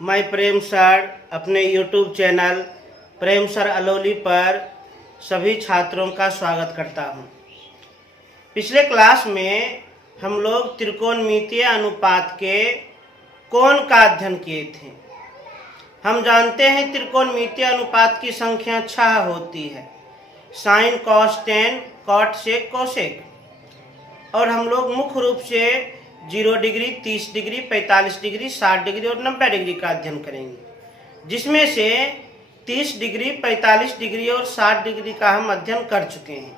मैं प्रेम सर अपने YouTube channel प्रेम sir Alauli पर सभी छात्रों का स्वागत करता हूं। पिछले क्लास में हम लोग त्रिकोणमितीय अनुपात के कोण का अध्ययन किए थे। हम जानते हैं त्रिकोणमितीय अनुपात की संख्या 6 होती है, sine cos tan cot sec cosec. और हम लोग मुख्य रूप से 0 डिग्री, 30 डिग्री, 45 डिग्री, 60 डिग्री और 90 डिग्री का अध्ययन करेंगे, जिसमें से 30 डिग्री, 45 डिग्री और 60 डिग्री का हम अध्ययन कर चुके हैं।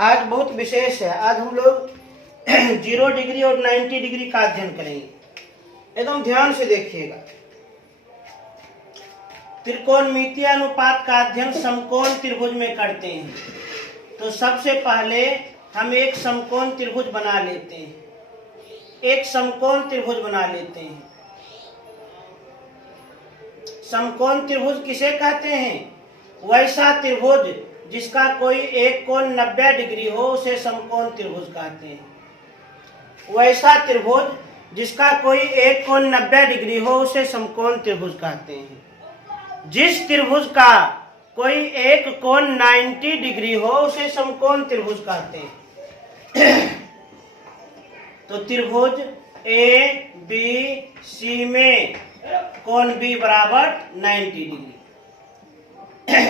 आज बहुत विशेष है, आज हम लोग 0 डिग्री और 90 डिग्री का अध्ययन करेंगे। एकदम ध्यान से देखिएगा। त्रिकोणमितीय अनुपात का अध्ययन समकोण त्रिभुज में करते हैं। तो सबसे पहले हम एक समकोण त्रिभुज बना लेते हैं। एक समकोण त्रिभुज बना लेते हैं। समकोण त्रिभुज किसे कहते हैं? वैसा त्रिभुज जिसका कोई एक कोण 90 डिग्री हो उसे समकोण त्रिभुज कहते हैं। वैसा त्रिभुज जिसका कोई एक कोण 90 डिग्री हो उसे समकोण त्रिभुज कहते हैं। जिस त्रिभुज का कोई एक कोण 90 डिग्री हो उसे समकोण त्रिभुज कहते हैं। तो त्रिभुज ए बी सी में कोण बी बराबर 90 डिग्री।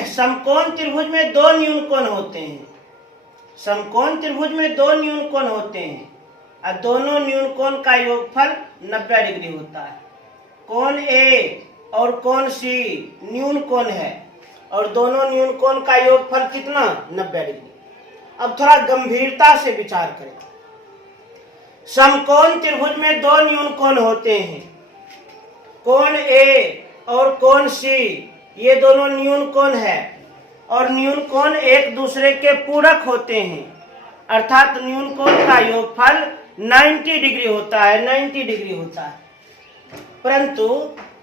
समकोण त्रिभुज में दो न्यून कोण होते हैं। समकोण त्रिभुज में दो न्यून कोण होते हैं और दोनों न्यून कोण का योगफल 90 डिग्री होता है। कोण ए और कोण सी न्यून कोण है और दोनों न्यून कोण का योगफल कितना? 90 डिग्री। अब थोड़ा गंभीरता से विचार करें। समकोण त्रिभुज में दो न्यून कोण होते हैं, कोण ए और कोण सी, ये दोनों न्यून कोण है और न्यून कोण एक दूसरे के पूरक होते हैं, अर्थात न्यून कोण का योगफल 90 डिग्री होता है। 90 डिग्री होता है। परंतु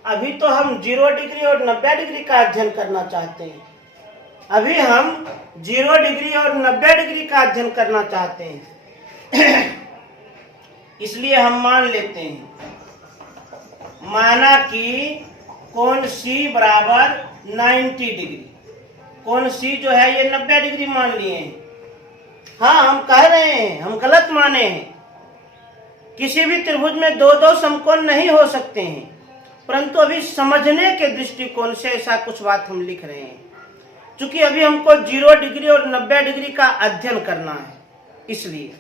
अभी तो हम 0 डिग्री और 90 डिग्री का अध्ययन करना चाहते हैं। अभी हम 0 डिग्री और 90 डिग्री का अध्ययन करना चाहते हैं। इसलिए हम मान लेते हैं, माना कि कोण C बराबर 90 डिग्री। कोण C जो है ये 90 डिग्री मान लिए हैं। हाँ, हम कह रहे हैं, हम गलत माने हैं। किसी भी त्रिभुज में दो दो समकोण नहीं हो सकते हैं, परंतु अभी समझने के दृष्टिकोण से ऐसा कुछ बात हम लिख रहे हैं। क्योंकि अभी हमको 0 डिग्री और 90 डिग्री का अध्ययन करना है, इसलिए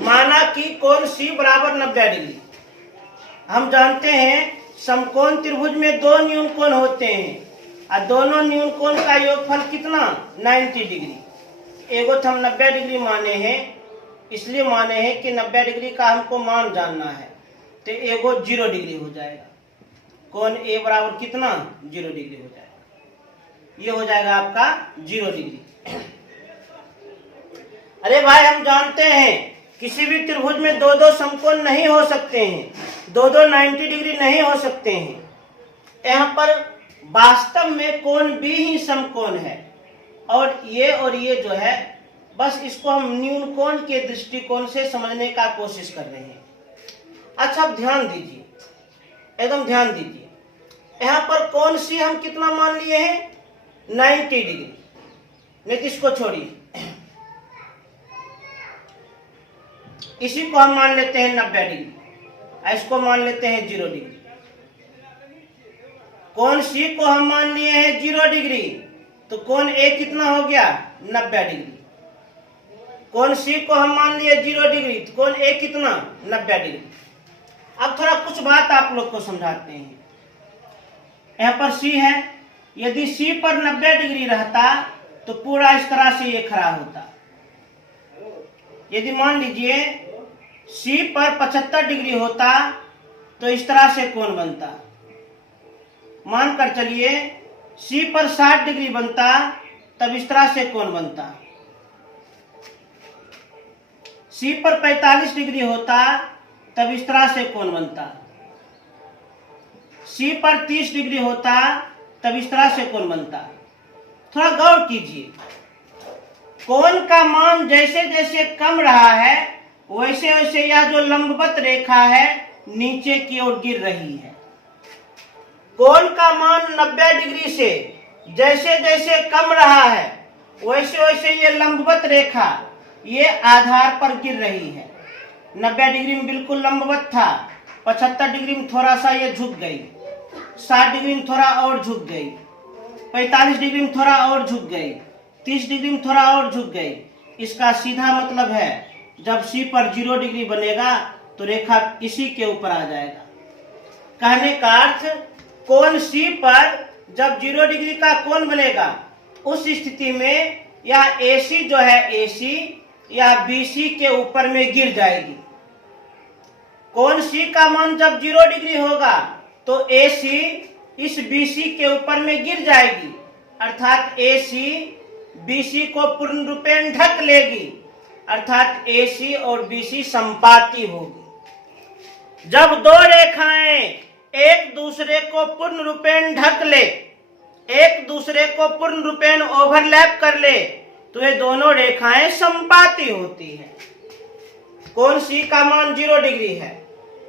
माना कि कोण C बराबर 90 डिग्री। हम जानते हैं समकोण त्रिभुज में दो न्यून कोण होते हैं और दोनों न्यून कोण का योगफल कितना? 90 डिग्री। एगो तो हम 90 डिग्री माने हैं, इसलिए माने हैं कि 90 डिग्री का हमको मान जानना है, तो एगो 0 डिग्री हो जाएगा। कोण A बराबर कितना? 0 डिग्री हो जाएगा। ये हो जाएगा आपका 0 डिग्री। अरे भाई, हम जानते हैं किसी भी त्रिभुज में दो दो समकोण नहीं हो सकते हैं, दो 90 डिग्री नहीं हो सकते हैं। यहाँ पर वास्तव में कोण B ही समकोण है और ये जो है, बस इसको हम न्यून कोण के दृष्टिकोण से समझने का कोशिश कर रहे हैं। अच्छा, ध्यान दीजिए, एकदम ध्यान दीजिए। यहाँ पर कोण C हम कितना मान लिए हैं? 90 डिग्री। नहीं तो इसको छोड़िए, इसी को हम मान लेते हैं 90 डिग्री, इसको मान लेते हैं 0 डिग्री। कोण C को हम मान लिए हैं 0 डिग्री, तो कोण A कितना हो गया? 90 डिग्री। कोण C को हम मान लिए 0 डिग्री, तो कोण A कितना? 90 डिग्री। अब थोड़ा कुछ बात आप लोग को समझाते हैं। यहाँ पर C है, यदि C पर 90 डिग्री रहता तो पूरा इस तरह से ये खड़ा होता। यदि मान लीजिए C पर 75 डिग्री होता तो इस तरह से कोण बनता। मान कर चलिए C पर 60 डिग्री बनता, तब इस तरह से कोण बनता। C पर 45 डिग्री होता तब इस तरह से कोण बनता। C पर 30 डिग्री होता तब इस तरह से कोण बनता। थोड़ा गौर कीजिए, कोण का मान जैसे जैसे कम रहा है वैसे वैसे यह जो लंबवत रेखा है नीचे की ओर गिर रही है। कोण का मान 90 डिग्री से जैसे जैसे कम रहा है वैसे वैसे ये लंबवत रेखा ये आधार पर गिर रही है। 90 डिग्री में बिल्कुल लंबवत था, 75 डिग्री में थोड़ा सा ये झुक गई, 60 डिग्री में थोड़ा और झुक गई, 45 डिग्री में थोड़ा और झुक गई, 30 डिग्री में थोड़ा और झुक गई। इसका सीधा मतलब है जब C पर 0 डिग्री बनेगा तो रेखा इसी के ऊपर आ जाएगा। कहने का अर्थ कोण C पर जब 0 डिग्री का कोण बनेगा उस स्थिति में यह AC जो है AC या BC के ऊपर में गिर जाएगी। कोण C का मान जब 0 डिग्री होगा तो AC इस BC के ऊपर में गिर जाएगी, अर्थात AC BC को पूर्ण रूपेण ढक लेगी, अर्थात AC और BC संपाती होगी। जब दो रेखाएं एक दूसरे को पूर्ण रूपेण ढक ले, एक दूसरे को पूर्ण रूपेण ओवरलैप कर ले तो ये दोनों रेखाएं संपाती होती है। कोण C का मान 0 डिग्री है,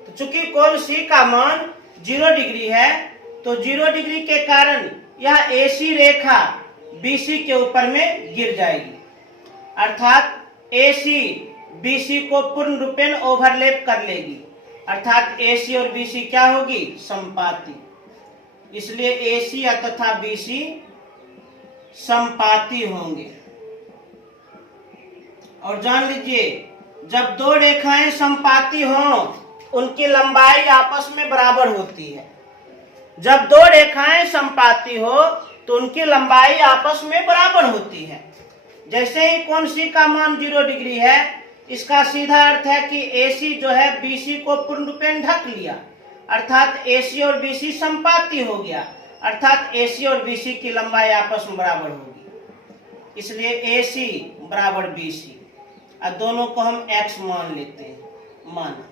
तो चूंकि कोण C का मान 0 डिग्री है तो 0 डिग्री के कारण यह AC रेखा BC के ऊपर में गिर जाएगी, अर्थात AC BC को पूर्ण रूपेण ओवरलैप कर लेगी, अर्थात AC और BC क्या होगी? संपाती। इसलिए AC तथा BC संपाती होंगे। और जान लीजिए जब दो रेखाएं संपाती हों उनकी लंबाई आपस में बराबर होती है। जब दो रेखाएं संपाती हो तो उनकी लंबाई आपस में बराबर होती है। जैसे ही कोण C का मान 0 डिग्री है, इसका सीधा अर्थ है कि AC जो है BC को पूर्ण रूपेण ढक लिया, अर्थात AC और BC संपाती हो गया, अर्थात AC और BC की लंबाई आपस में बराबर होगी। इसलिए AC बराबर BC और दोनों को हम x मान लेते हैं। माना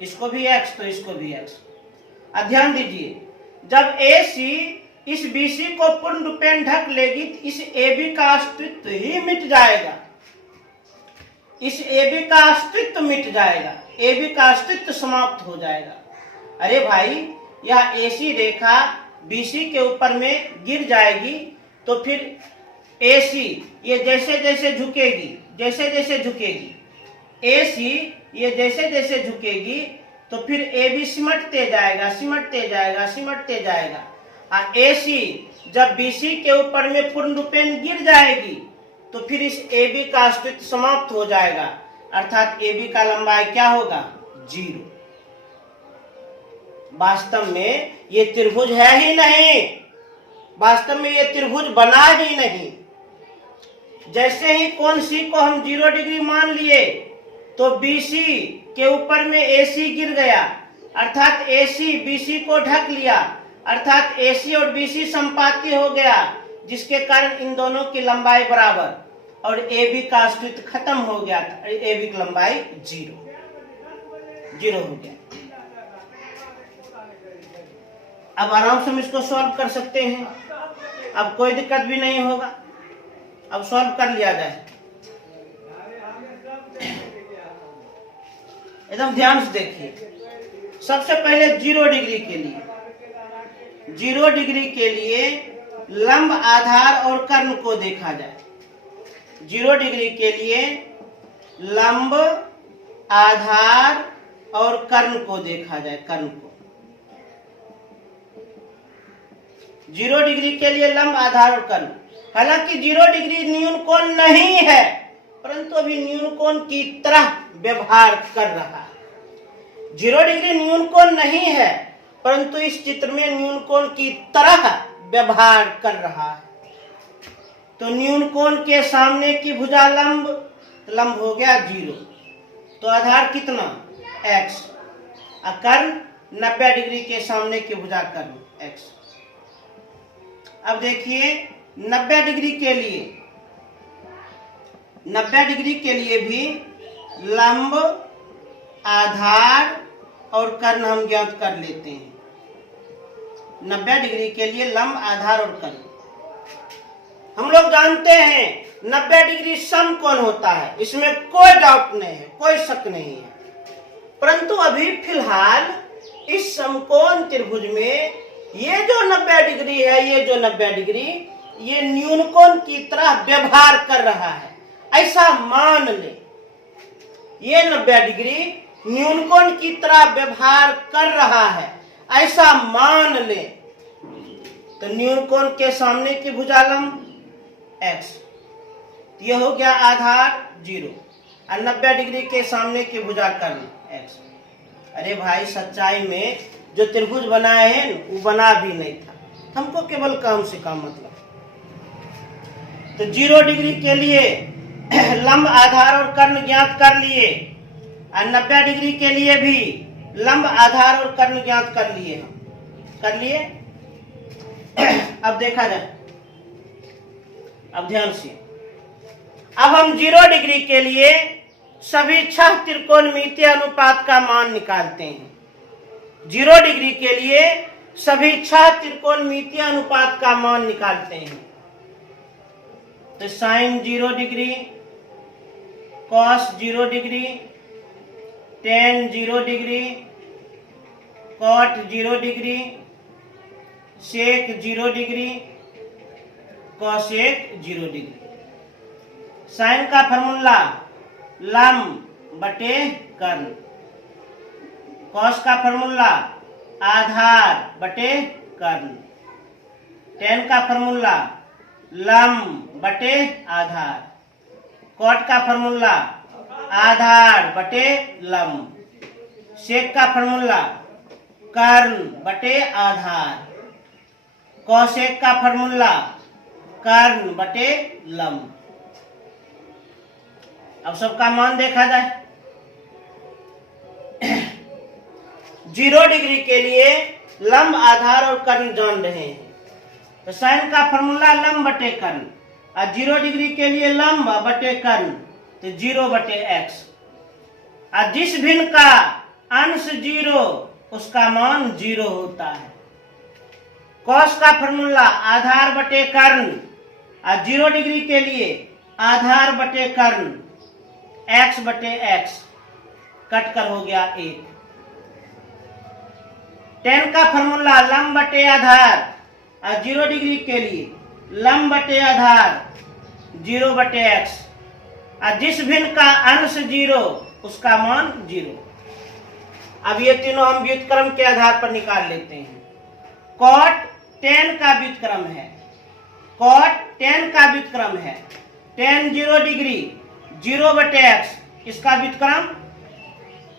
इसको भी x तो इसको भी x। ध्यान दीजिए जब AC इस BC को पूर्ण रूपेण ढक लेगी तो इस AB का अस्तित्व ही मिट जाएगा, इस AB का अस्तित्व मिट जाएगा, AB का अस्तित्व समाप्त हो जाएगा। अरे भाई यह AC रेखा BC के ऊपर में गिर जाएगी तो फिर AC ये जैसे जैसे झुकेगी, जैसे जैसे झुकेगी, AC ये जैसे जैसे झुकेगी तो फिर AB सिमटते जाएगा, सिमटते जाएगा, सिमटते जाएगा। AC जब BC के ऊपर में पूर्ण रूपेण गिर जाएगी तो फिर इस AB का अस्तित्व समाप्त हो जाएगा, अर्थात AB का लंबाई क्या होगा? 0। वास्तव में ये त्रिभुज है ही नहीं, वास्तव में ये त्रिभुज बना ही नहीं। जैसे ही कोण C को हम 0 डिग्री मान लिए तो BC के ऊपर में AC गिर गया, अर्थात AC BC को ढक लिया, अर्थात AC और BC संपाती हो गया, जिसके कारण इन दोनों की लंबाई बराबर और AB का अस्तित्व खत्म हो गया, AB की लंबाई 0 हो गया। अब आराम से हम इसको सॉल्व कर सकते हैं, अब कोई दिक्कत भी नहीं होगा। अब सॉल्व कर लिया जाए, एकदम ध्यान से देखिए। सबसे पहले 0 डिग्री के लिए, 0 डिग्री के लिए लंब आधार और कर्ण को देखा जाए। 0 डिग्री के लिए लंब आधार और कर्ण को देखा जाए। कर्ण को 0 डिग्री के लिए लंब आधार और कर्ण, हालांकि 0 डिग्री न्यून कोण नहीं है परंतु अभी न्यून कोण की तरह व्यवहार कर रहा है। 0 डिग्री न्यून कोण नहीं है परंतु इस चित्र में न्यून कोण की तरह व्यवहार कर रहा है। तो न्यून कोण के सामने की भुजा लंब, लंब हो गया 0, तो आधार कितना? x। कर्ण 90 डिग्री के सामने की भुजा कर्ण x। अब देखिए 90 डिग्री के लिए, 90 डिग्री के लिए भी लंब आधार और कर्ण हम ज्ञात कर लेते हैं। 90 डिग्री के लिए लंब आधार और कर्ण हम लोग जानते हैं 90 डिग्री समकोण होता है, इसमें कोई डाउट नहीं है, कोई शक नहीं है। परंतु अभी फिलहाल इस समकोण त्रिभुज में ये जो 90 डिग्री है, ये जो 90 डिग्री ये न्यून कोण की तरह व्यवहार कर रहा है, ऐसा मान ले। ये 90 डिग्री न्यून कोण की तरह व्यवहार कर रहा है, ऐसा मान ले। तो न्यून कोण के सामने की भुजालंब x, ये हो गया आधार 0, और 90 डिग्री के सामने की भुजा कर्ण x। अरे भाई, सच्चाई में जो त्रिभुज बनाए हैं वो बना भी नहीं था, हमको केवल काम से काम मतलब। तो 0 डिग्री के लिए लंब, आधार और कर्ण ज्ञात कर लिए, और 90 डिग्री के लिए भी लंब, आधार और कर्ण ज्ञात कर लिए। हम कर लिए। अब देखा जाए, अब ध्यान से, अब हम 0 डिग्री के लिए सभी 6 त्रिकोणमितीय अनुपात का मान निकालते हैं। 0 डिग्री के लिए सभी 6 त्रिकोणमितीय अनुपात का मान निकालते हैं। तो sine 0 degree, cos 0 degree, tan 0 degree, cot 0 degree, sec 0 degree, cosec 0 degree. Sine का फॉर्मूला लंब बटे कर्ण, कॉस का फॉर्मूला आधार बटे कर्ण, टेन का फॉर्मूला लंब बटे आधार, कॉट का फॉर्मूला आधार बटे लंब, सेक का फॉर्मूला कर्ण बटे आधार, कॉसेक का फॉर्मूला कर्ण बटे लंब। अब सबका मान देखा जाए। 0 डिग्री के लिए लंब, आधार और कर्ण जान रहे हैं, तो साइन का फॉर्मूला लंब बटे कर्ण, और 0 डिग्री के लिए लंब बटे कर्ण, तो 0 बटे x। और जिस भिन्न का अंश 0 उसका मान 0 होता है। कॉस का फॉर्मूला आधार बटे कर्ण, और 0 डिग्री के लिए आधार बटे कर्ण, x बटे x, कट कर हो गया 1। टेन का फॉर्मूला लंब बटे आधार, और 0 डिग्री के लिए लंब बटे आधार 0 बटे x, और जिस भिन्न का अंश 0 उसका मान 0। अब ये तीनों हम व्युत्क्रम के आधार पर निकाल लेते हैं। कॉट टेन का व्युत्क्रम है, कॉट टेन का व्युत्क्रम है, टेन 0 डिग्री 0 बटे x, इसका व्युत्क्रम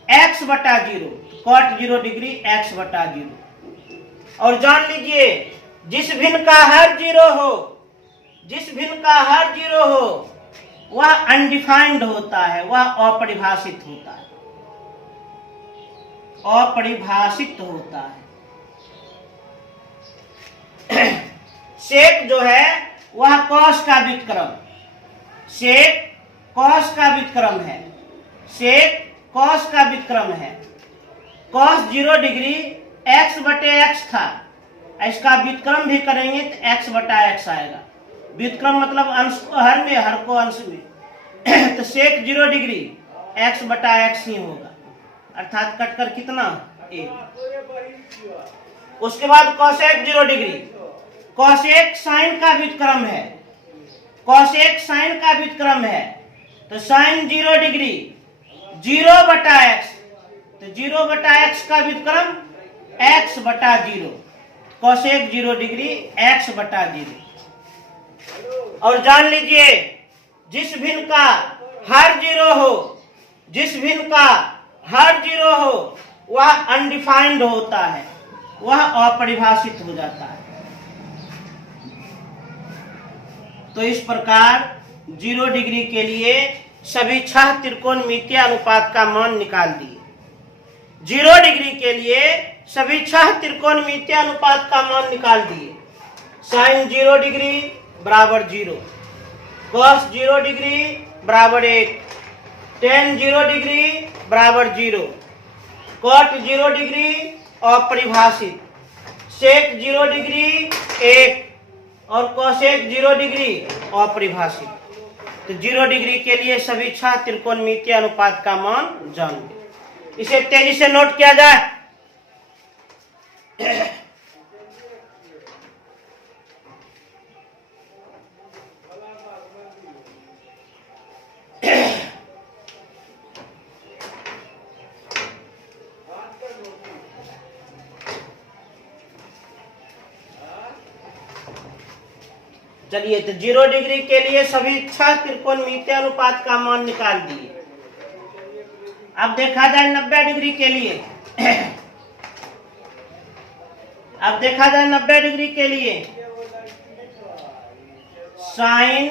x बटा 0, कॉट 0 डिग्री x बटा 0। और जान लीजिए, जिस भिन्न का हर 0 हो, जिस भिन्न का हर 0 हो वह अनडिफाइंड होता है, वह अपरिभाषित होता है, अपरिभाषित होता है। सेक जो है वह कॉस का व्युत्क्रम, सेक कॉस का व्युत्क्रम है, सेक कॉस का व्युत्क्रम है। कॉस 0 डिग्री x बटे x था, इसका व्युत्क्रम भी करेंगे तो x बटा x आएगा। व्युत्क्रम मतलब अंश को हर में, हर को अंश में। तो सेक 0 डिग्री x बटा x ही होगा, अर्थात कट कर कितना 1। उसके बाद कॉसेक 0 डिग्री, कॉसेक साइन का व्युत्क्रम है, कॉसेक साइन का व्युत्क्रम है, तो साइन 0 डिग्री 0 बटा x, तो 0 बटा x का व्युत्क्रम x बटा 0, कॉसेक 0 डिग्री x बटा 0। और जान लीजिए, जिस भिन्न का हर 0 हो, जिस भिन्न का हर 0 हो वह अनडिफाइंड होता है, वह अपरिभाषित हो जाता है। तो इस प्रकार 0 डिग्री के लिए सभी 6 त्रिकोणमितीय अनुपात का मान निकाल दिए। 0 डिग्री के लिए सभी 6 त्रिकोणमितीय अनुपात का मान निकाल दिए। साइन 0 डिग्री बराबर 0, कॉस 0 डिग्री बराबर 1, टेन 0 डिग्री बराबर 0, कॉट 0 डिग्री अपरिभाषित, सेक 0 डिग्री 1 और कोसेक 0 डिग्री अपरिभाषित। तो 0 डिग्री के लिए सभी 6 त्रिकोणमितीय अनुपात का मान जान लें। इसे तेजी से नोट किया जाए। चलिए, तो 0 डिग्री के लिए सभी 6 त्रिकोणमितीय अनुपात का मान निकाल दिए। अब देखा जाए 90 डिग्री के लिए। अब देखा जाए 90 डिग्री के लिए sine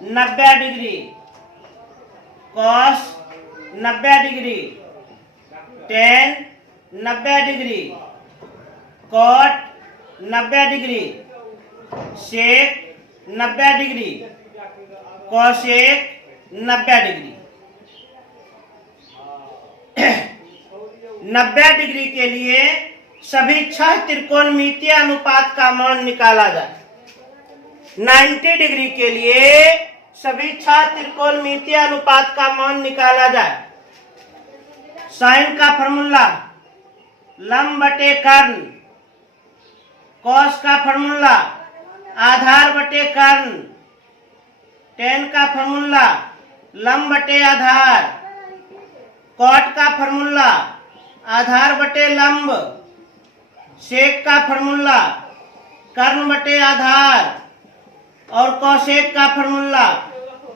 90 degree, cos 90 degree, tan 90 degree, cot 90 degree, sec 90 degree, cosec 90 degree. 90 degree के लिए सभी 6 त्रिकोणमितीय अनुपात का मान निकाला जाए। 90 डिग्री के लिए सभी 6 त्रिकोणमितीय अनुपात का मान निकाला जाए। साइन का फॉर्मूला लंब बटे कर्ण, कॉस का फॉर्मूला आधार बटे कर्ण, टेन का फॉर्मूला लंब बटे आधार, कॉट का फॉर्मूला आधार बटे लंब, सेक का फॉर्मूला कर्ण बटे आधार और कोसेक का फॉर्मूला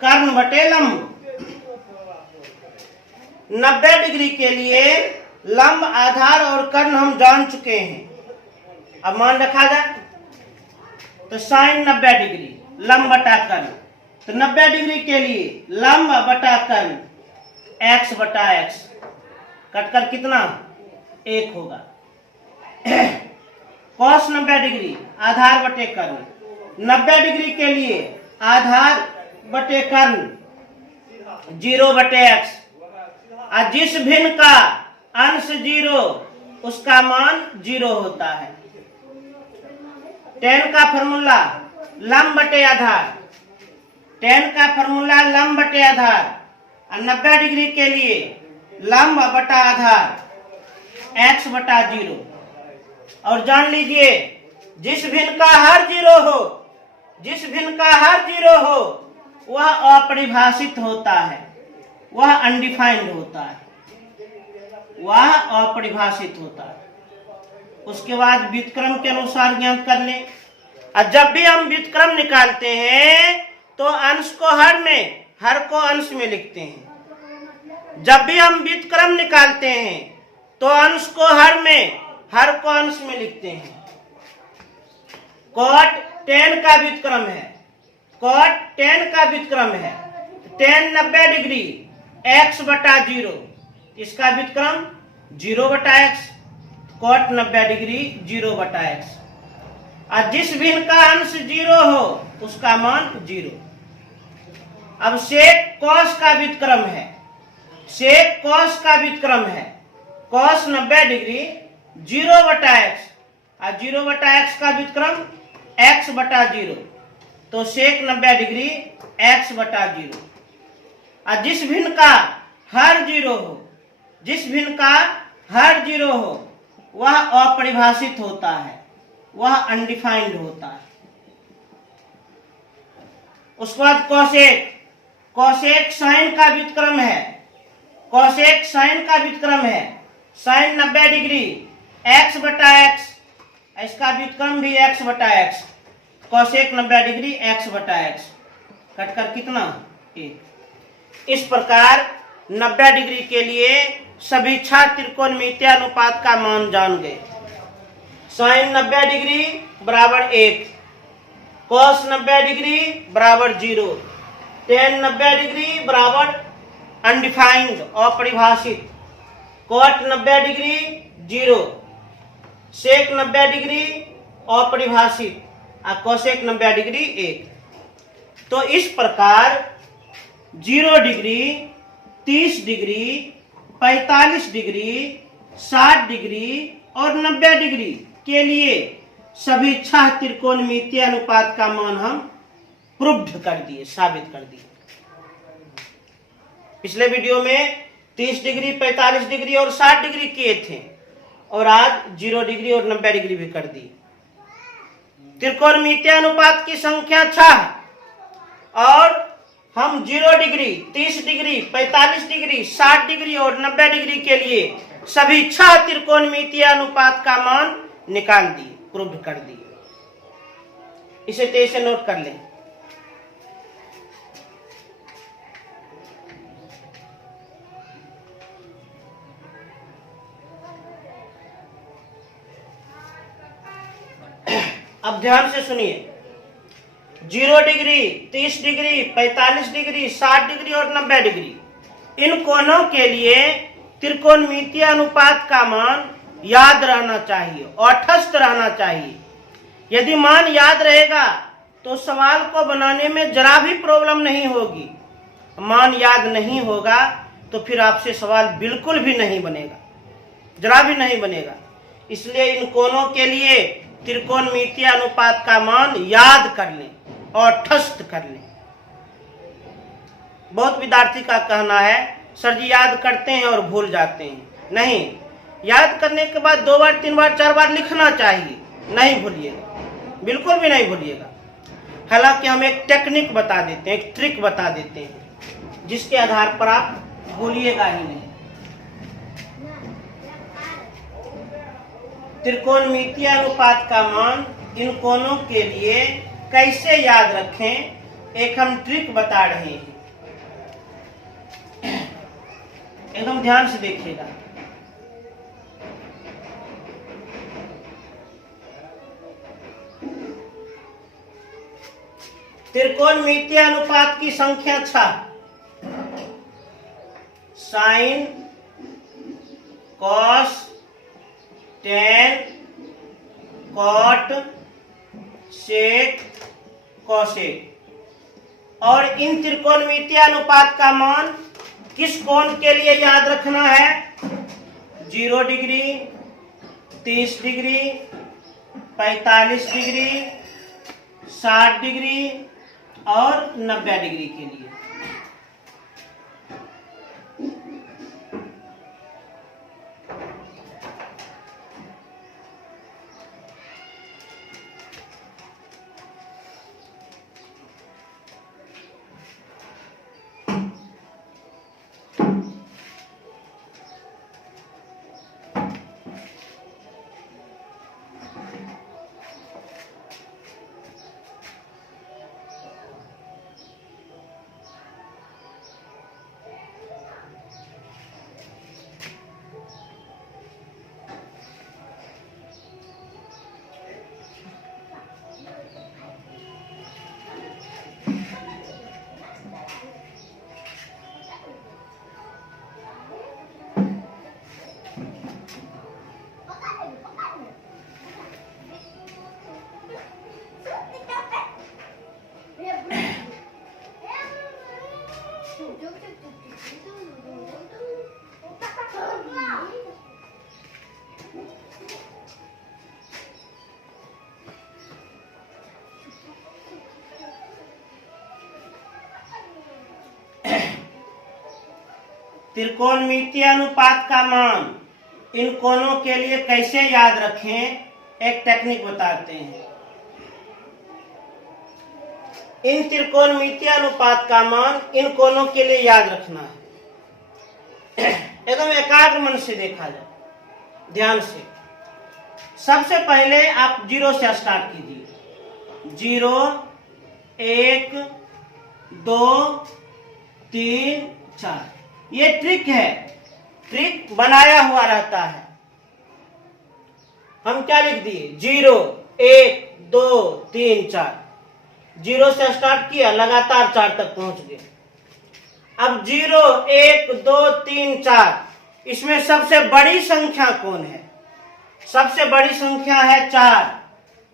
कर्ण बटे लंब। 90 डिग्री के लिए लंब, आधार और कर्ण हम जान चुके हैं। अब मान रखा जाए तो साइन 90 डिग्री लंब बटा कर्ण, तो 90 डिग्री के लिए लंब बटा कर्ण x बटा x कटकर कितना 1 होगा। कॉस 90 डिग्री आधार बटे कर्ण, 90 डिग्री के लिए आधार बटे कर्ण 0 बटे x, और जिस भिन्न का अंश 0 उसका मान 0 होता है। टेन का फॉर्मूला लंब बटे आधार, टेन का फॉर्मूला लंब बटे आधार, और 90 डिग्री के लिए लंब बटा आधार x बटा 0। और जान लीजिए जिस भिन्न का हर 0 हो, जिस भिन्न का हर 0 हो वह अपरिभाषित होता है, वह अनडिफाइंड होता है, वह अपरिभाषित होता है। उसके बाद व्युत्क्रम के अनुसार ज्ञात कर लें। और जब भी हम व्युत्क्रम निकालते हैं तो अंश को हर में, हर को अंश में लिखते हैं। जब भी हम व्युत्क्रम निकालते हैं तो अंश को हर में, हर को अंश में लिखते हैं। कॉट टेन का व्युत्क्रम है, कॉट टेन का व्युत्क्रम है, टेन 90 डिग्री x बटा 0, इसका व्युत्क्रम 0 बटा x, कॉट 90 डिग्री 0 बटा x। और जिस भिन्न का अंश 0 हो उसका मान 0। अब सेक कॉस का व्युत्क्रम है, सेक कॉस का व्युत्क्रम है, कॉस 90 डिग्री 0 बटा x, और 0 बटा x का व्युत्क्रम x बटा 0, तो सेक 90 डिग्री x बटा 0। और जिस भिन्न का हर 0 हो, जिस भिन्न का हर 0 हो वह अपरिभाषित होता है, वह अनडिफाइंड होता है। उसके बाद कोसेक, कोसेक साइन का व्युत्क्रम है, कोसेक साइन का व्युत्क्रम है, साइन 90 डिग्री x बटा x, इसका व्युत्क्रम भी x बटा x, कोसेक 90 डिग्री x बटा x कटकर कितना 1। इस प्रकार 90 डिग्री के लिए सभी 6 त्रिकोणमितीय अनुपात का मान जान गए। साइन 90 डिग्री बराबर 1, कॉस 90 डिग्री बराबर 0, टेन 90 डिग्री बराबर अनडिफाइंड अपरिभाषित, कॉट 90 डिग्री 0, सेक 90 डिग्री अपरिभाषित, और कोसेक 90 डिग्री 1। तो इस प्रकार 0 डिग्री, 30 डिग्री, 45 डिग्री, 60 डिग्री और 90 डिग्री के लिए सभी 6 त्रिकोणमितीय अनुपात का मान हम प्रूव्ड कर दिए, साबित कर दिए। पिछले वीडियो में 30 डिग्री, 45 डिग्री और 60 डिग्री किए थे, और आज 0 डिग्री और 90 डिग्री भी कर दी। त्रिकोणमितीय अनुपात की संख्या 6 है, और हम 0 डिग्री, 30 डिग्री, 45 डिग्री, 60 डिग्री और 90 डिग्री के लिए सभी 6 त्रिकोणमितीय अनुपात का मान निकाल दिए, प्रूव कर दिए। इसे तेज से नोट कर लें। अब ध्यान से सुनिए, 0 डिग्री, 30 डिग्री, 45 डिग्री, 60 डिग्री और 90 डिग्री, इन कोणों के लिए त्रिकोणमितीय अनुपात का मान याद रहना चाहिए, तटस्थ रहना चाहिए। यदि मान याद रहेगा तो सवाल को बनाने में जरा भी प्रॉब्लम नहीं होगी। मान याद नहीं होगा तो फिर आपसे सवाल बिल्कुल भी नहीं बनेगा, जरा भी नहीं बनेगा। इसलिए इन कोणों के लिए त्रिकोणमितीय अनुपात का मान याद कर लें और तटस्थ कर लें। बहुत विद्यार्थी का कहना है सर जी याद करते हैं और भूल जाते हैं। नहीं, याद करने के बाद 2 बार, 3 बार, 4 बार लिखना चाहिए। नहीं भूलिएगा, बिल्कुल भी नहीं भूलिएगा। हालांकि हम एक टेक्निक बता देते हैं, एक ट्रिक बता देते हैं, जिसके आधार पर आप भूलिएगा ही नहीं। त्रिकोणमितीय अनुपात का मान इन कोणों के लिए कैसे याद रखें, एक हम ट्रिक बता रहे हैं। एकदम ध्यान से देखिएगा। त्रिकोणमितीय अनुपात की संख्या 6, sign, cos, tan, cot, sec, cosec. और इन त्रिकोणमितीय अनुपात का मान किस कोण के लिए याद रखना है? 0 डिग्री, 30 डिग्री, 45 डिग्री, 60 डिग्री और 90 डिग्री के लिए। त्रिकोणमितीय अनुपात का मान इन कोणों के लिए कैसे याद रखें, एक टेक्निक बताते हैं। इन त्रिकोणमितीय अनुपात का मान इन कोणों के लिए याद रखना है। एकदम एकाग्र मन से देखा जाए, ध्यान से। सबसे पहले आप 0 से स्टार्ट कीजिए। 0, 1, 2, 3, 4। ये ट्रिक है, ट्रिक बनाया हुआ रहता है। हम क्या लिख दिए? 0, 1, 2, 3, 4। 0 से स्टार्ट किया, लगातार 4 तक पहुंच गए। अब 0, 1, 2, 3, 4, इसमें सबसे बड़ी संख्या कौन है? सबसे बड़ी संख्या है 4,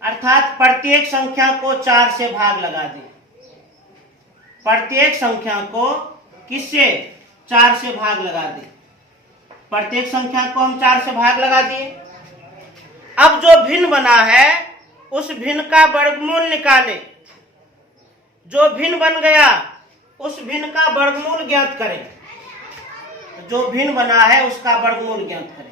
अर्थात प्रत्येक संख्या को 4 से भाग लगा दें। प्रत्येक संख्या को किससे? 4 से भाग लगा दें। प्रत्येक संख्या को हम 4 से भाग लगा दिए। अब जो भिन्न बना है उस भिन्न का वर्गमूल निकालें। जो भिन्न बन गया उस भिन्न का वर्गमूल ज्ञात करें। जो भिन्न बना है उसका वर्गमूल ज्ञात करें।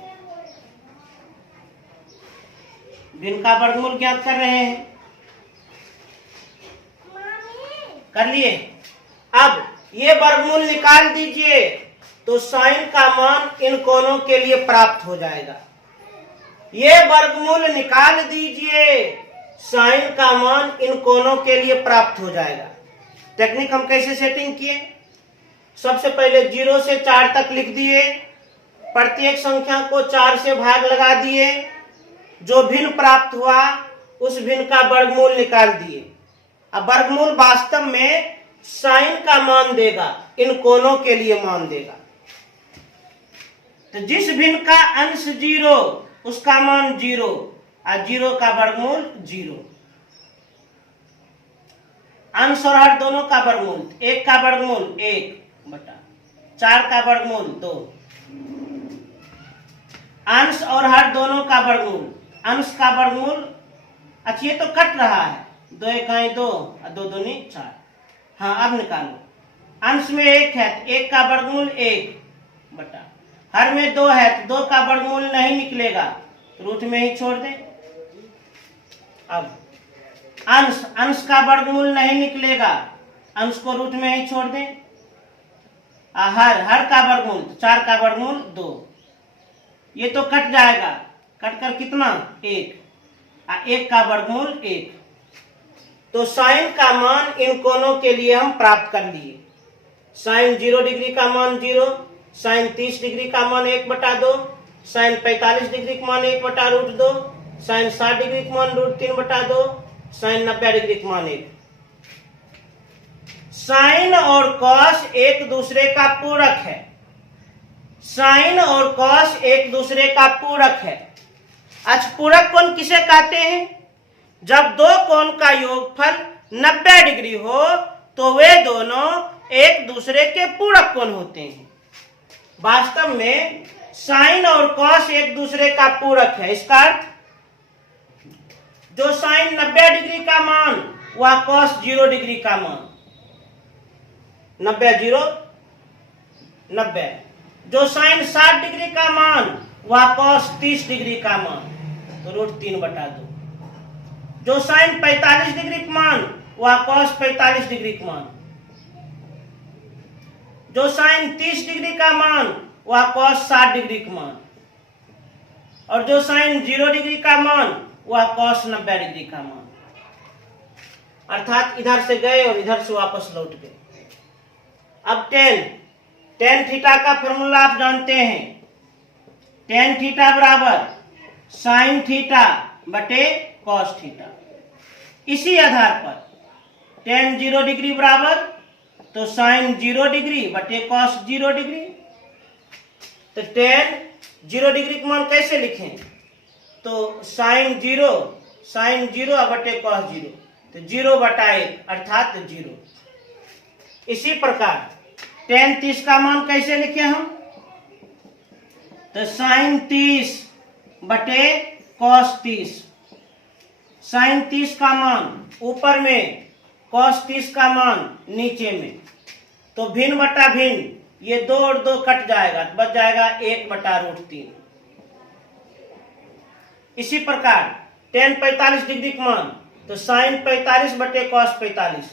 भिन्न का वर्गमूल ज्ञात कर रहे हैं, कर लिए। अब ये वर्गमूल निकाल दीजिए तो साइन का मान इन कोनों के लिए प्राप्त हो जाएगा। ये वर्गमूल निकाल दीजिए, साइन का मान इन कोनों के लिए प्राप्त हो जाएगा। टेक्निक हम कैसे सेटिंग किए? सबसे पहले 0 से 4 तक लिख दिए, प्रत्येक संख्या को 4 से भाग लगा दिए, जो भिन्न प्राप्त हुआ उस भिन्न का वर्गमूल निकाल दिए। अब वर्गमूल वास्तव में साइन का मान देगा, इन कोनों के लिए मान देगा। तो जिस भिन्न का अंश 0 उसका मान 0 और 0 का वर्गमूल 0। अंश और हर दोनों का वर्गमूल, 1 का वर्गमूल 1 बटा 4 का वर्गमूल 2। अंश और हर दोनों का वर्गमूल, अंश का वर्गमूल, अच्छा ये तो कट रहा है, 2 1 2 और 2 2 4। हाँ अब निकालो, अंश में 1 है तो 1 का वर्गमूल 1 बटा, हर में 2 है तो 2 का वर्गमूल नहीं निकलेगा तो रूट में ही छोड़ दें। अब अंश का वर्गमूल नहीं निकलेगा, अंश को रूट में ही छोड़ दें। हर का वर्गमूल, 4 का वर्गमूल 2, ये तो कट जाएगा, कट कर कितना 1, 1 का वर्गमूल 1। तो साइन का मान इन कोनों के लिए हम प्राप्त कर लिए। साइन 0 डिग्री का मान 0, साइन 30 डिग्री का मान 1 बटा 2, साइन 45 डिग्री का मान 1 बटा रूट 2, साइन 60 डिग्री का मान रूट 3 बटा 2, साइन 90 डिग्री का मान 1। साइन और कॉस एक दूसरे का पूरक है। साइन और कॉस एक दूसरे का पूरक है। अच्छा, पूरक कोण किसे कहते हैं? जब दो कोण का योगफल 90 डिग्री हो तो वे दोनों एक दूसरे के पूरक कोण होते हैं। वास्तव में साइन और कॉस एक दूसरे का पूरक है। इसका अर्थ जो साइन 90 डिग्री का मान वह कॉस 0 डिग्री का मान, 90 0 90। जो साइन 60 डिग्री का मान वह कॉस 30 डिग्री का मान, तो रूट 3 बटा 2। जो साइन 45 डिग्री का मान वह कॉस 45 डिग्री का मान। जो साइन 30 डिग्री का मान वह कॉस 60 डिग्री का मान। और जो साइन 0 डिग्री का मान वह कॉस 90 डिग्री का मान। अर्थात इधर से गए और इधर से वापस लौट गए। अब टेन थीटा का फॉर्मूला आप जानते हैं। टेन थीटा बराबर साइन थीटा बटे कॉस थीटा। इसी आधार पर टेन 0 डिग्री बराबर तो साइन 0 डिग्री बटे कॉस 0 डिग्री। तो टेन 0 डिग्री का मान कैसे लिखें? तो साइन 0 बटे कॉस 0, तो 0 बटा 1 अर्थात 0। इसी प्रकार टेन 30 का मान कैसे लिखे हम? तो साइन 30 बटे कॉस 30। साइन 30 का मान ऊपर में, कॉस 30 का मान नीचे में, तो भिन्न बटा भिन्न, ये 2 और 2 कट जाएगा, बच जाएगा 1 बटा रूट 3। इसी प्रकार टेन 45 डिग्री का मान, तो साइन 45 बटे कॉस 45,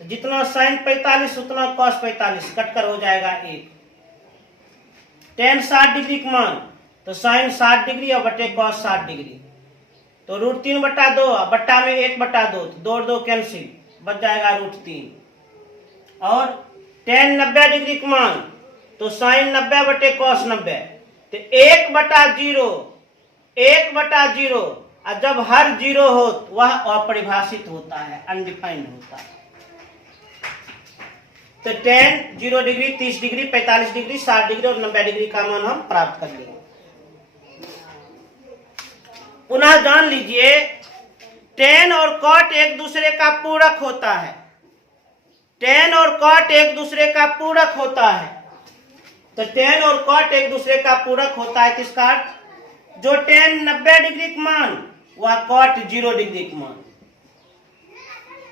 तो जितना साइन 45 उतना कॉस 45, कटकर हो जाएगा 1। टेन 60 डिग्री का मान, तो साइन 60 डिग्री और बटे कॉस 60 डिग्री, तो रूट 3 बटा 2, बट्टा में 1 बटा 2, तो 2 और 2 कैंसिल, बच जाएगा रूट 3। और टेन 90 डिग्री का मान, तो साइन 90 बटे कॉस 90, तो 1 बटा 0, 1 बटा 0, और जब हर 0 हो तो वह अपरिभाषित होता है, अनडिफाइंड होता है। तो ten 0 degree, 30 degree, 45 degree, 60 degree और 90 डिग्री का मान हम प्राप्त कर लेंगे। पुनः जान लीजिए, टेन और कॉट एक दूसरे का पूरक होता है। टेन और कॉट एक दूसरे का पूरक होता है। तो टेन और कॉट एक दूसरे का पूरक होता है, किसका अर्थ? जो टेन 90 डिग्री का मान वह कॉट 0 डिग्री का मान।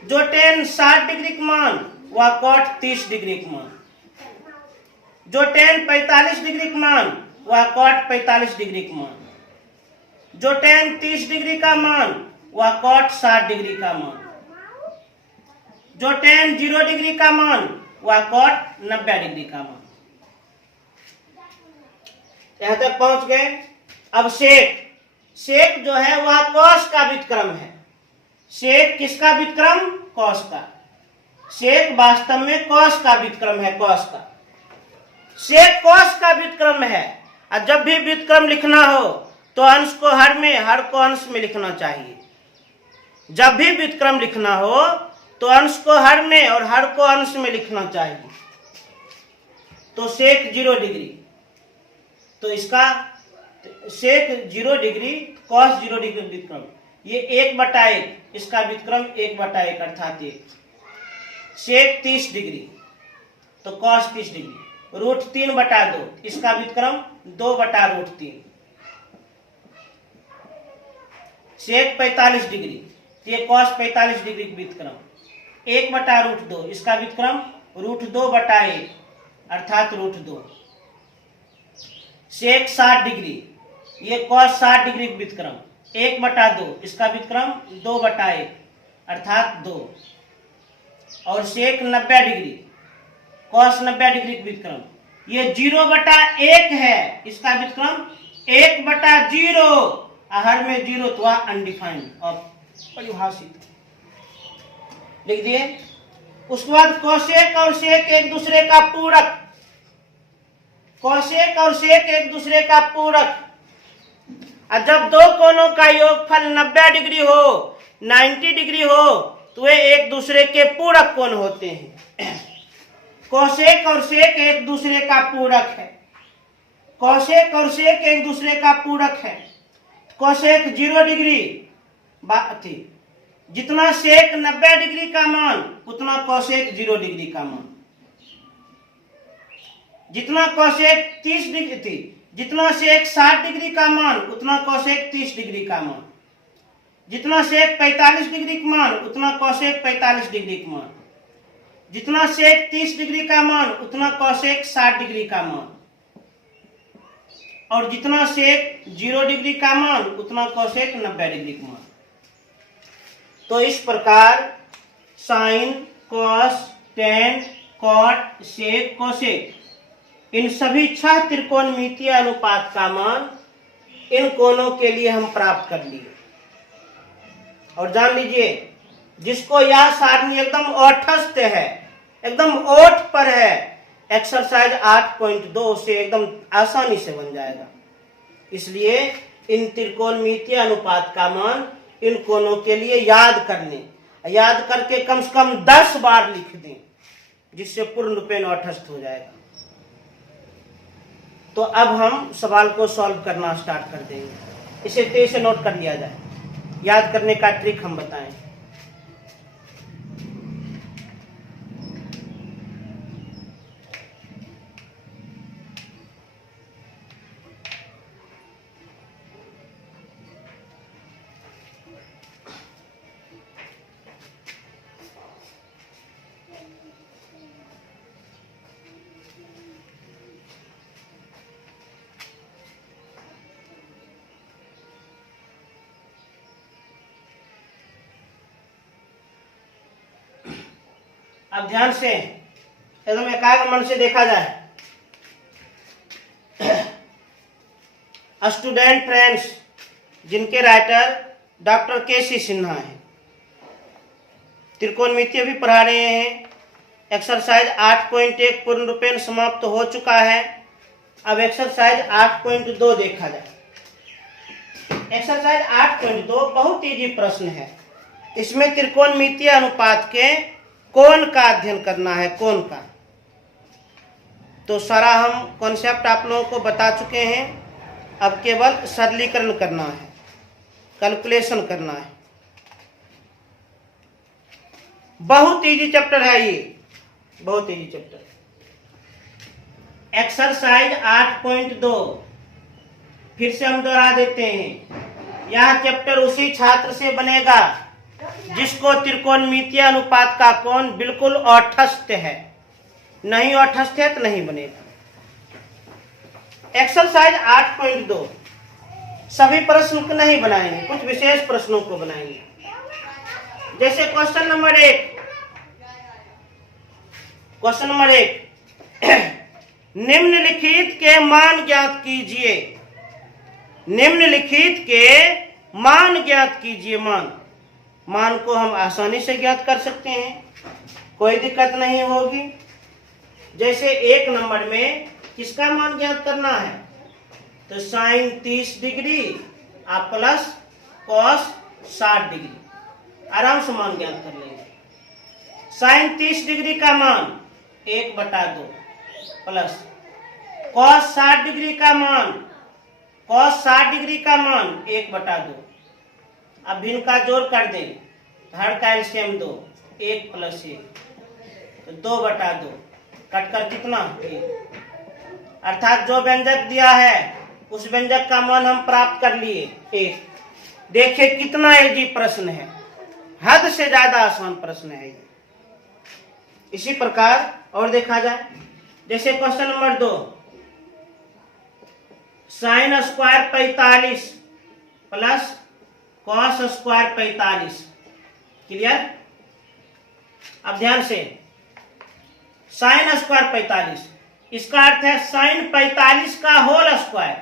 जो टेन 60 डिग्री का मान वह कॉट 30 डिग्री का मान। जो tan 45 डिग्री का मान वह cot 45 डिग्री का मान, जो tan 30 डिग्री का मान वह cot 60 डिग्री का मान, जो tan 0 डिग्री का मान वह cot 90 डिग्री का मान। यहां तक पहुंच गए। अब सेक जो है वह कॉस का व्युत्क्रम है। सेक किसका व्युत्क्रम? कॉस का। सेक वास्तव में कॉस का व्युत्क्रम है, कॉस का। सेक कॉस का व्युत्क्रम है। और जब भी व्युत्क्रम लिखना हो तो अंश को हर में, हर को अंश में लिखना चाहिए। जब भी व्युत्क्रम लिखना हो तो अंश को हर में और हर को अंश में लिखना चाहिए। तो सेक 0 डिग्री, तो इसका सेक 0 डिग्री कॉस 0 डिग्री व्युत्क्रम, ये 1/1, इसका व्युत्क्रम 1/1 अर्थात 1। सेक 30 डिग्री तो कॉस 30 डिग्री, √3/2, इसका व्युत्क्रम 2/√3। सेक 45 डिग्री, ये कॉस 45 डिग्री का व्युत्क्रम 1/√2, इसका व्युत्क्रम √2/1 अर्थात √2। सेक 60 डिग्री, ये कॉस 60 डिग्री का व्युत्क्रम 1/2, इसका व्युत्क्रम 2/1 अर्थात 2। और सेक 90 डिग्री, कॉस 90 डिग्री का व्युत्क्रम ये 0/1 है, इसका व्युत्क्रम 1/0, हर में 0 तो अनडिफाइंड और परिभाषित लिख दिए। उसके बाद कोसेक और सेक एक दूसरे का पूरक, कोसेक और सेक एक दूसरे का पूरक। और जब दो कोणों का योगफल 90 डिग्री हो, 90 डिग्री हो, तो वे एक दूसरे के पूरक कोण होते हैं। कोसेक और सेक एक दूसरे का पूरक है। कोसेक और सेक एक दूसरे का पूरक है। कोसेक 0 डिग्री थी, जितना सेक 90 डिग्री का मान उतना कोसेक 0 डिग्री का मान। जितना कोसेक 30 डिग्री थी, जितना सेक 60 डिग्री का मान उतना कोसेक 30 डिग्री का मान। जितना सेक 45 डिग्री का मान उतना कोसेक 45 डिग्री का मान। जितना सेक 30 डिग्री का मान उतना कोसेक 60 डिग्री का मान। और जितना सेक 0 डिग्री का मान उतना कोसेक 90 डिग्री का मान। तो इस प्रकार sign, cos, tan, cot, sec, cosec, इन सभी 6 त्रिकोणमितीय अनुपात का मान इन कोणों के लिए हम प्राप्त कर लिए। और जान लीजिए, जिसको यह सारणी एकदम ओठस्थ है, एकदम ओठ पर है, एक्सरसाइज 8.2 से एकदम आसानी से बन जाएगा। इसलिए इन त्रिकोणमितीय अनुपात का मान इन कोणों के लिए याद कर लें, याद करके कम से कम 10 बार लिख दें, जिससे पूर्ण रूपेण ओठस्थ हो जाएगा। तो अब हम सवाल को सॉल्व करना स्टार्ट कर देंगे। इसे तेज से नोट कर लिया जाए, याद करने का ट्रिक हम बताएं। अब ध्यान से एकदम एकाग्र मन से देखा जाए। स्टूडेंट फ्रेंड्स, जिनके राइटर डॉक्टर के.सी. सिन्हा हैं, त्रिकोणमितीय भी पढ़ा रहे हैं। एक्सरसाइज 8.1 पूर्ण रूपेण समाप्त हो चुका है। अब एक्सरसाइज 8.2 देखा जाए। एक्सरसाइज 8.2 बहुत इजी प्रश्न है। इसमें त्रिकोणमितीय अनुपात के कोण का अध्ययन करना है, कोण का। तो सारा हम कॉन्सेप्ट आप लोगों को बता चुके हैं। अब केवल सरलीकरण करना है, कैलकुलेशन करना है। बहुत इजी चैप्टर है ये, बहुत इजी चैप्टर। एक्सरसाइज 8.2 फिर से हम दोहरा देते हैं। यह चैप्टर उसी छात्र से बनेगा जिसको त्रिकोणमितीय अनुपात का कोण बिल्कुल औठस्थ है। नहीं औठस्थ है तो नहीं बनेगा। एक्सरसाइज 8.2 सभी प्रश्न को नहीं बनाएंगे, कुछ विशेष प्रश्नों को बनाएंगे। जैसे क्वेश्चन नंबर 1 निम्नलिखित के मान ज्ञात कीजिए। निम्नलिखित के मान ज्ञात कीजिए। मान को हम आसानी से ज्ञात कर सकते हैं, कोई दिक्कत नहीं होगी। जैसे 1 नंबर में किसका मान ज्ञात करना है, तो साइन 30 डिग्री और प्लस कॉस 60 डिग्री। आराम से मान ज्ञात कर लेंगे। साइन 30 डिग्री का मान 1/2 प्लस कॉस 60 डिग्री का मान 1/2। अब भिन्न का जोड़ कर दें, हर का एलसीएम 2, 1 + 1 तो 2/2 कटकर कितना 1। अर्थात जो व्यंजक दिया है उस व्यंजक का मान हम प्राप्त कर लिए 1। देखिए कितना इजी प्रश्न है, हद से ज्यादा आसान प्रश्न है ये। इसी प्रकार और देखा जाए, जैसे question number 2 sign square 45 plus cos square 45। Clear. अब ध्यान से, साइन स्क्वायर 45 इसका अर्थ है साइन 45 का होल स्क्वायर,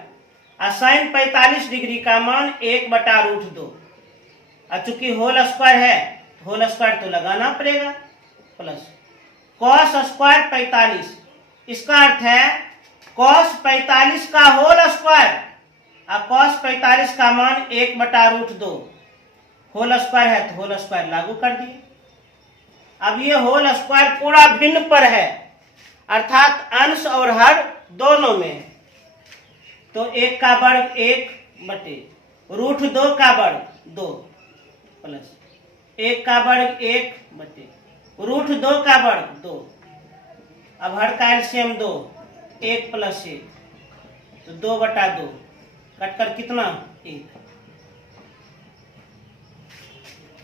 और साइन 45 डिग्री का मान 1/√2। और चूंकि होल स्क्वायर है, होल स्क्वायर तो लगाना पड़ेगा, प्लस कॉस स्क्वायर 45 इसका अर्थ है कॉस 45 का होल स्क्वायर, और कॉस 45 का मान 1/√2। होल स्क्वायर है तो होल स्क्वायर लागू कर दिए। अब ये होल स्क्वायर पूरा भिन्न पर है, अर्थात अंश और हर दोनों में है। तो 1 का वर्ग 1/√2 का वर्ग 2 प्लस 1 का वर्ग 1/√2 का वर्ग 2। अब हर का एलसीएम 2, 1 + 1 तो 2/2 कटकर कितना 1।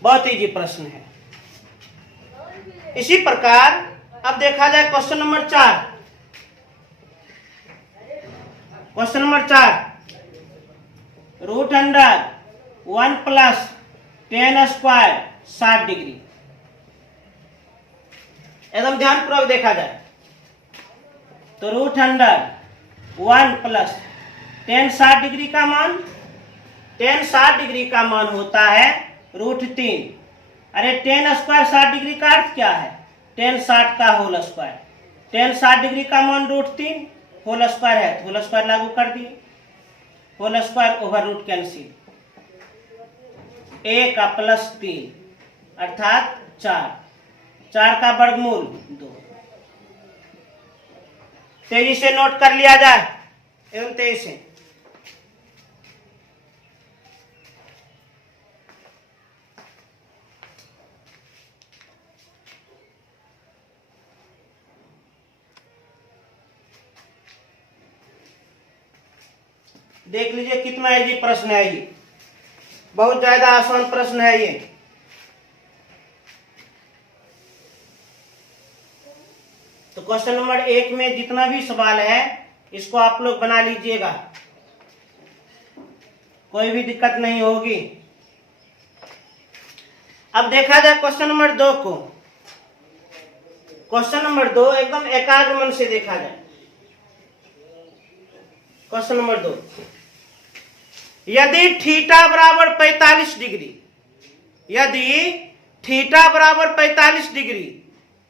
बहुत इजी प्रश्न है। इसी प्रकार अब देखा जाए question number 4। Question number 4 √1 + tan square 60 degree. एकदम ध्यानपूर्वक देखा जाए तो √1 + tan 60 डिग्री का मान, tan 60 डिग्री का मान होता है √3। अरे tan स्क्वायर 60 डिग्री का अर्थ क्या है, tan 60 का होल स्क्वायर। tan 60 डिग्री का मान √3, होल स्क्वायर है तो होल स्क्वायर लागू कर दिए। Whole square over root cancel, 1 + 3 अर्थात 4 का वर्गमूल 2। तेजी से नोट कर लिया जाए, एवं तेजी से। देख लीजिए कितना इजी प्रश्न है ये, बहुत ज्यादा आसान प्रश्न है ये। तो क्वेश्चन नंबर 1 में जितना भी सवाल है इसको आप लोग बना लीजिएगा, कोई भी दिक्कत नहीं होगी। अब देखा जाए क्वेश्चन नंबर 2 को। क्वेश्चन नंबर 2 एकदम एकाग्र मन से देखा जाए। क्वेश्चन नंबर 2, यदि थीटा बराबर 45 डिग्री, यदि थीटा बराबर 45 डिग्री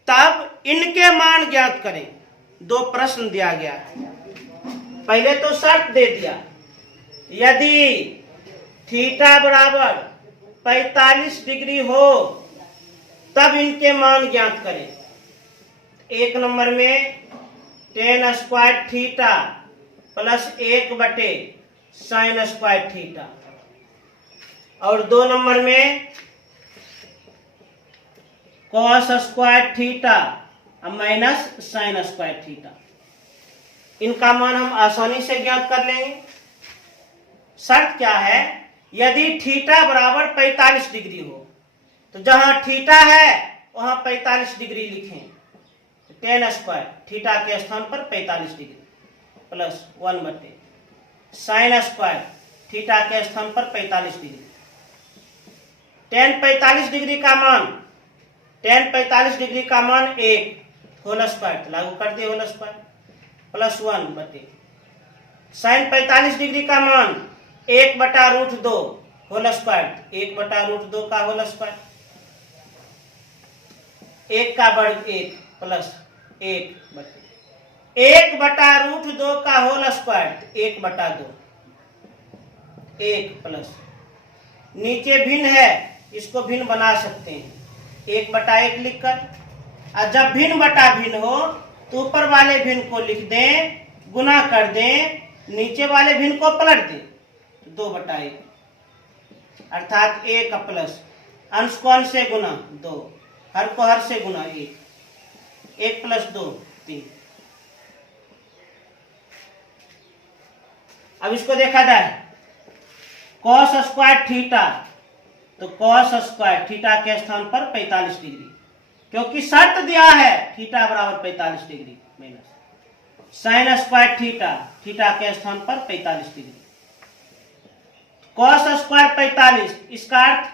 तब इनके मान ज्ञात करें। 2 प्रश्न दिया गया है। पहले तो शर्त दे दिया, यदि थीटा बराबर 45 डिग्री हो तब इनके मान ज्ञात करें। 1 नंबर में tan square theta plus 1/sin square theta, और 2 नंबर में cos square theta minus sin square theta. इनका मान हम आसानी से ज्ञात कर लेंगे। शर्त क्या है, यदि थीटा बराबर 45 डिग्री हो, तो जहां थीटा है वहां 45 डिग्री लिखें। tan स्क्वायर थीटा के स्थान पर 45 डिग्री। प्लस 1 बटे साइन स्क्वायर थीटा के स्थान पर 45 डिग्री। tan 45 डिग्री का मान 1 होल स्क्वायर, तो लागू कर दिए होल स्क्वायर, प्लस 1 बटे साइन 45 डिग्री का मान 1 बटा रूट 2 होल स्क्वायर, 1 बटा रूट 2 का होल स्क्वायर, 1 का वर्ग 1 प्लस 1 बटे 1 बटा रूट 2 का होल स्क्वायर, 1 बटा 2, 1 प्लस नीचे भिन्न है, इसको भिन्न बना सकते हैं 1 बटा 1 लिखकर। और जब भिन्न बटा भिन्न हो तो ऊपर वाले भिन्न को लिख दें, गुना कर दें, नीचे वाले भिन्न को पलट दें, तो 2 बटा 1 अर्थात 1 का प्लस अंश को अंश से गुना 2, हर को हर से गुना 1, 1 प्लस 2 3। अब इसको देखा जाए कॉस स्क्वायर थीटा, तो कॉस स्क्वायर थीटा के स्थान पर 45 डिग्री, क्योंकि शर्त दिया है थीटा बराबर 45 degree, minus sine square theta, theta के स्थान पर 45 डिग्री, कॉस स्क्वायर 45, इसका अर्थ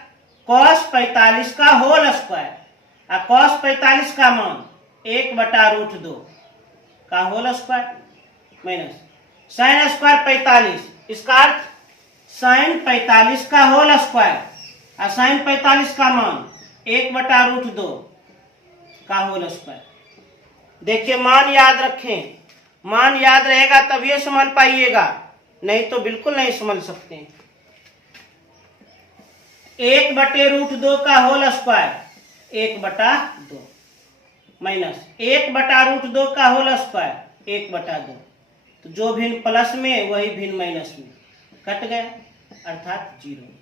कॉस 45 का होल स्क्वायर, और कॉस 45 का मान 1 बटा रूट 2 का whole square, minus sine square 45, इसका अर्थ साइन 45 का होल स्क्वायर, और साइन 45 का मान 1 बटा रूट 2 का होल स्क्वायर। देखिए मान याद रखें, मान याद रहेगा तब ये समझ पाइएगा, नहीं तो बिल्कुल नहीं समझ सकते। 1 बटे रूट 2 का होल स्क्वायर 1 बटा 2, माइनस 1 बटा रूट 2 का होल स्क्वायर 1 बटा 2, तो जो भिन्न प्लस में वही भिन्न माइनस में कट गया, अर्थात 0।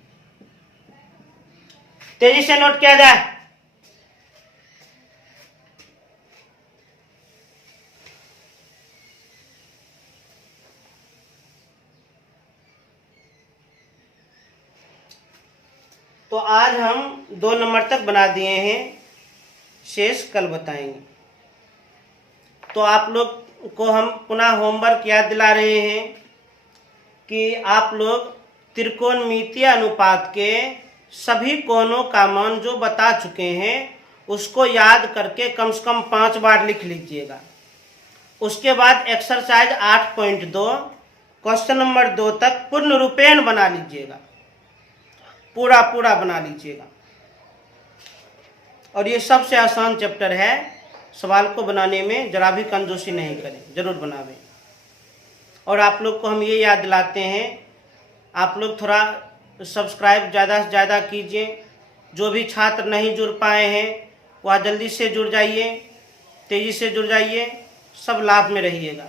तेजी से नोट किया जाए। तो आज हम 2 नंबर तक बना दिए हैं, शेष कल बताएंगे। तो आप लोग को हम पुनः होमवर्क याद दिला रहे हैं कि आप लोग त्रिकोणमितीय अनुपात के सभी कोणों का मान जो बता चुके हैं उसको याद करके कम से कम 5 बार लिख लीजिएगा। उसके बाद एक्सरसाइज 8.2 क्वेश्चन नंबर 2 तक पूर्ण रूपेण बना लीजिएगा, पूरा बना लीजिएगा। और ये सबसे आसान चैप्टर है, सवाल को बनाने में जरा भी कंजूसी नहीं करें, जरूर बनावें। और आप लोग को हम ये याद दिलाते हैं, आप लोग थोड़ा सब्सक्राइब ज़्यादा से ज़्यादा कीजिए। जो भी छात्र नहीं जुड़ पाए हैं वह जल्दी से जुड़ जाइए, तेज़ी से जुड़ जाइए, सब लाभ में रहिएगा।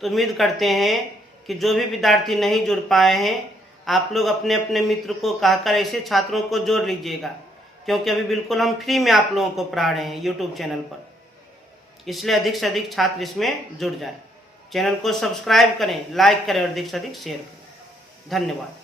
तो उम्मीद करते हैं कि जो भी विद्यार्थी नहीं जुड़ पाए हैं आप लोग अपने अपने मित्र को कहकर ऐसे छात्रों को जोड़ लीजिएगा, क्योंकि अभी बिल्कुल हम फ्री में आप लोगों को पढ़ा रहे हैं यूट्यूब चैनल पर, इसलिए अधिक से अधिक छात्र इसमें जुड़ जाएं। चैनल को सब्सक्राइब करें, लाइक करें और अधिक से अधिक शेयर करें। धन्यवाद।